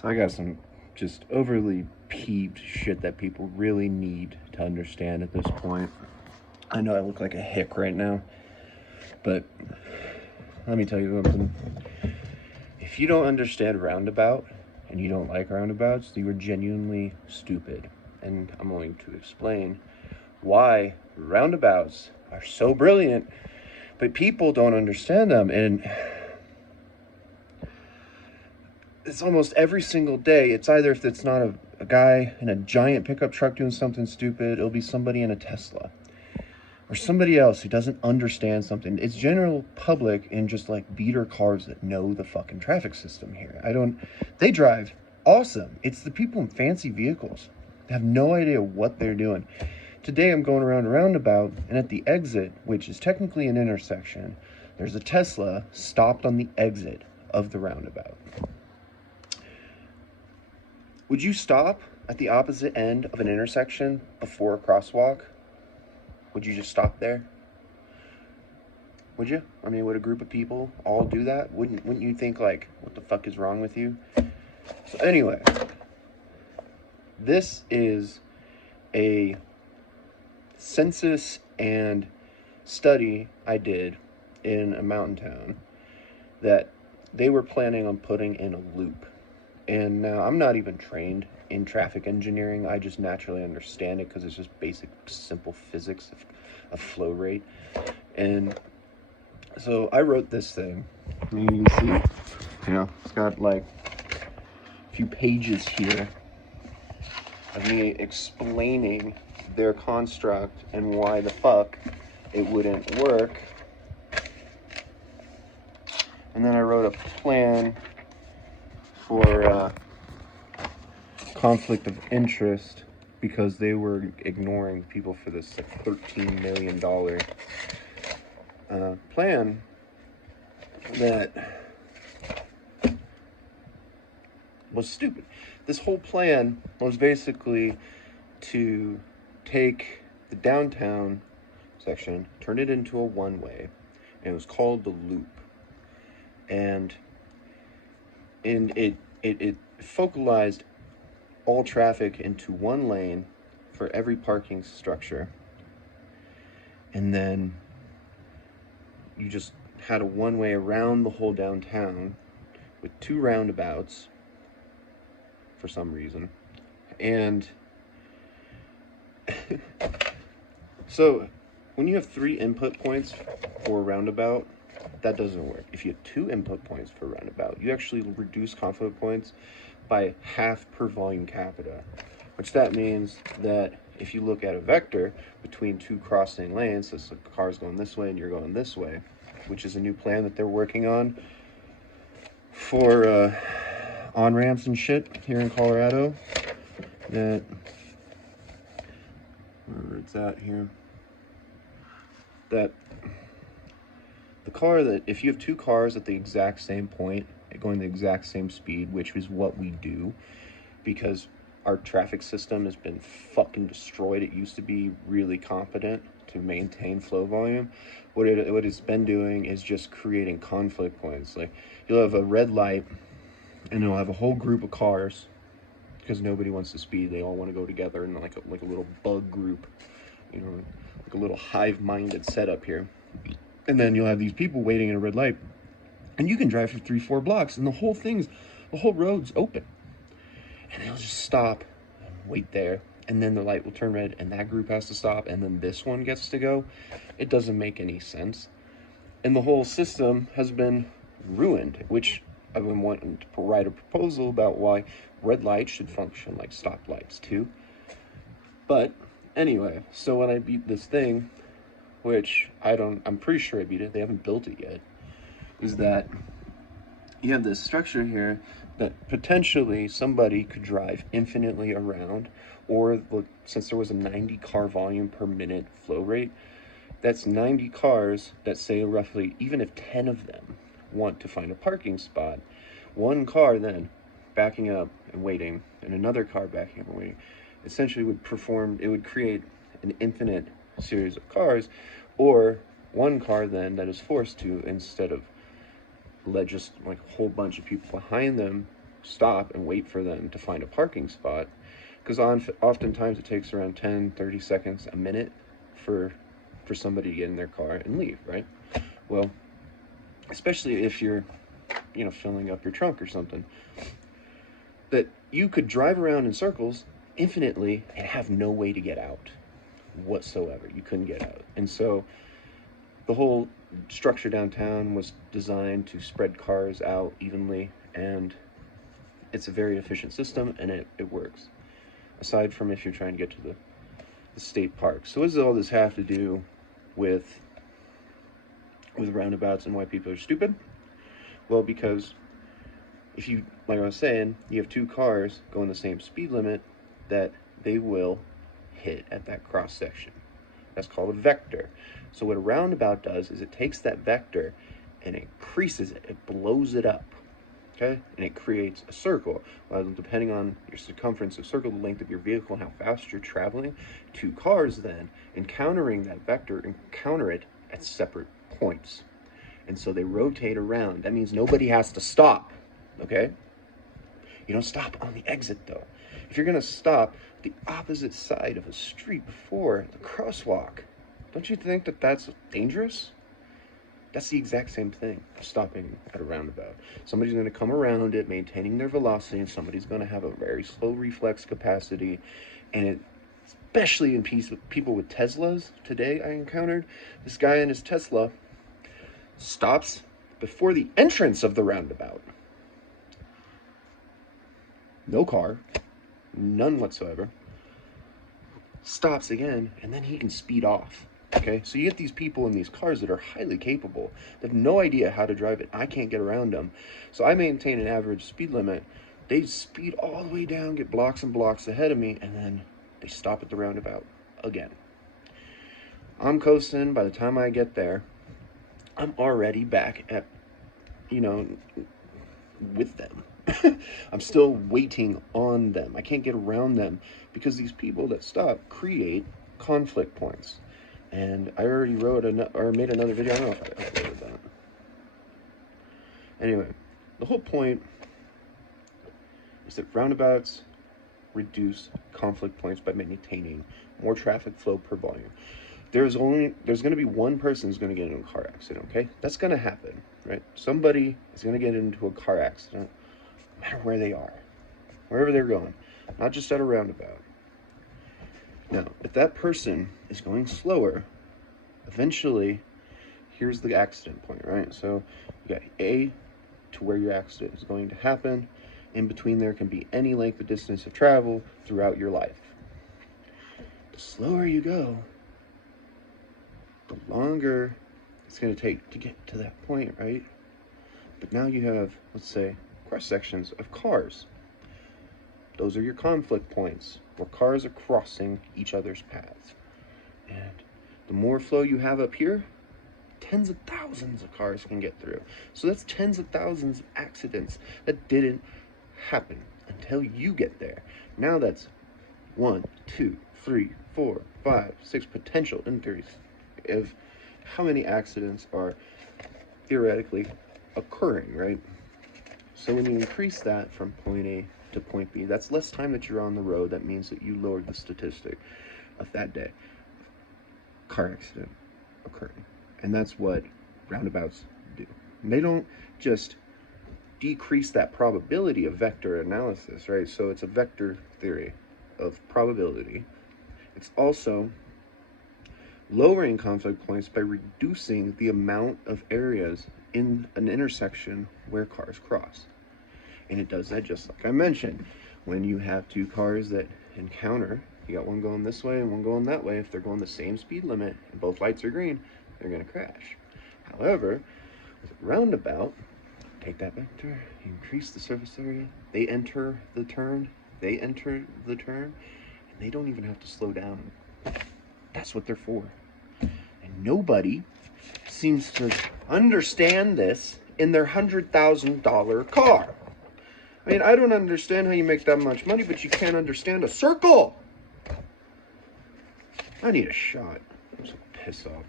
So I got some just overly peeved shit that people really need to understand at this point. I know I look like a hick right now, but let me tell you something. If you don't understand roundabout and you don't like roundabouts, you are genuinely stupid. And I'm going to explain why roundabouts are so brilliant, but people don't understand them. And it's almost every single day. It's either, if it's not a guy in a giant pickup truck doing something stupid, it'll be somebody in a Tesla or somebody else who doesn't understand something. It's general public and just like beater cars that know the fucking traffic system here. They drive awesome. It's the people in fancy vehicles. They have no idea what they're doing. Today I'm going around a roundabout, and at the exit, which is technically an intersection, there's a Tesla stopped on the exit of the roundabout. Would you stop at the opposite end of an intersection before a crosswalk? Would you just stop there? Would you? I mean, would a group of people all do that? Wouldn't you think, like, what the fuck is wrong with you? So anyway, this is a census and study I did in a mountain town that they were planning on putting in a loop. And now I'm not even trained in traffic engineering. I just naturally understand it because it's just basic, simple physics of flow rate. And so I wrote this thing. You can see, it's got like a few pages here of me explaining their construct and why the fuck it wouldn't work. And then I wrote a plan for conflict of interest because they were ignoring people for this like $13 million plan that was stupid. This whole plan was basically to take the downtown section, turn it into a one-way, and it was called the Loop. And it focalized all traffic into one lane for every parking structure. And then you just had a one-way around the whole downtown with two roundabouts for some reason. And so when you have 3 input points for a roundabout, that doesn't work. If you have 2 input points for a roundabout, you actually reduce conflict points by half per volume capita, which that means that if you look at a vector between 2 crossing lanes, so the car's going this way and you're going this way, which is a new plan that they're working on for on-ramps and shit here in Colorado, that, where it's at here, that the car that, if you have 2 cars at the exact same point, going the exact same speed, which is what we do, because our traffic system has been fucking destroyed. It used to be really competent to maintain flow volume. What it's been doing is just creating conflict points. Like, you'll have a red light, and it'll have a whole group of cars, because nobody wants to speed. They all want to go together in like a little bug group, like a little hive-minded setup here. And then you'll have these people waiting in a red light, and you can drive for 3-4 blocks, and the whole road's open. And they'll just stop and wait there, and then the light will turn red, and that group has to stop, and then this one gets to go. It doesn't make any sense. And the whole system has been ruined, which I've been wanting to write a proposal about why red lights should function like stoplights too. But anyway, so when I beat this thing, which I'm pretty sure I beat it, they haven't built it yet, is that you have this structure here that potentially somebody could drive infinitely around, or since there was a 90 car volume per minute flow rate, that's 90 cars that say roughly, even if 10 of them want to find a parking spot, one car then backing up and waiting, and another car backing up and waiting, essentially would create an infinite series of cars, or one car then that is forced to, instead of just like a whole bunch of people behind them stop and wait for them to find a parking spot, because oftentimes it takes around 10, 30 seconds, a minute for somebody to get in their car and leave, right? Well, especially if you're, filling up your trunk or something, that you could drive around in circles infinitely and have no way to get out whatsoever. You couldn't get out. And so the whole structure downtown was designed to spread cars out evenly, and it's a very efficient system, and it works. Aside from if you're trying to get to the state park. So what does all this have to do with roundabouts and why people are stupid? Well, because if you, like I was saying, you have two cars going the same speed limit, that they will hit at that cross section. That's called a vector. So what a roundabout does is it takes that vector and it increases it, it blows it up, okay? And it creates a circle. Well, depending on your circumference of circle, the length of your vehicle, and how fast you're traveling, two cars then, encountering that vector, encounter it at separate points. And so they rotate around. That means nobody has to stop, okay? You don't stop on the exit, though. If you're going to stop the opposite side of a street before the crosswalk, don't you think that that's dangerous? That's the exact same thing, stopping at a roundabout. Somebody's going to come around it, maintaining their velocity, and somebody's going to have a very slow reflex capacity. And it, especially in people with Teslas, today I encountered this guy in his Tesla stops before the entrance of the roundabout. No car, none whatsoever. Stops again, and then he can speed off. Okay, so you get these people in these cars that are highly capable. They have no idea how to drive it. I can't get around them. So I maintain an average speed limit. They speed all the way down, get blocks and blocks ahead of me, and then they stop at the roundabout again. I'm coasting. By the time I get there, I'm already back at, with them. I'm still waiting on them. I can't get around them because these people that stop create conflict points. And I already made another video. I don't know if I uploaded that. Anyway, the whole point is that roundabouts reduce conflict points by maintaining more traffic flow per volume. There's going to be one person who's going to get into a car accident, okay? That's going to happen, right? Somebody is going to get into a car accident, no matter where they are, wherever they're going, not just at a roundabout. Now, if that person is going slower, eventually, here's the accident point, right? So you got A to where your accident is going to happen. In between there can be any length of distance of travel throughout your life. The slower you go, the longer it's going to take to get to that point, right? But now you have, let's say, cross sections of cars. Those are your conflict points, where cars are crossing each other's paths. And the more flow you have up here, tens of thousands of cars can get through. So that's tens of thousands of accidents that didn't happen until you get there. Now that's 1, 2, 3, 4, 5, 6 potential injuries of how many accidents are theoretically occurring, right? So when you increase that from point A to point B, that's less time that you're on the road. That means that you lowered the statistic of that day car accident occurring. And that's what roundabouts do. And they don't just decrease that probability of vector analysis, right? So it's a vector theory of probability. It's also lowering conflict points by reducing the amount of areas in an intersection where cars cross. And it does that just like I mentioned. When you have two cars that encounter, you got one going this way and one going that way, if they're going the same speed limit and both lights are green, they're going to crash. However, with a roundabout, take that vector, increase the surface area, they enter the turn, and they don't even have to slow down. That's what they're for. And nobody seems to understand this in their $100,000 car. I mean, I don't understand how you make that much money, but you can't understand a circle. I need a shot. I'm so pissed off.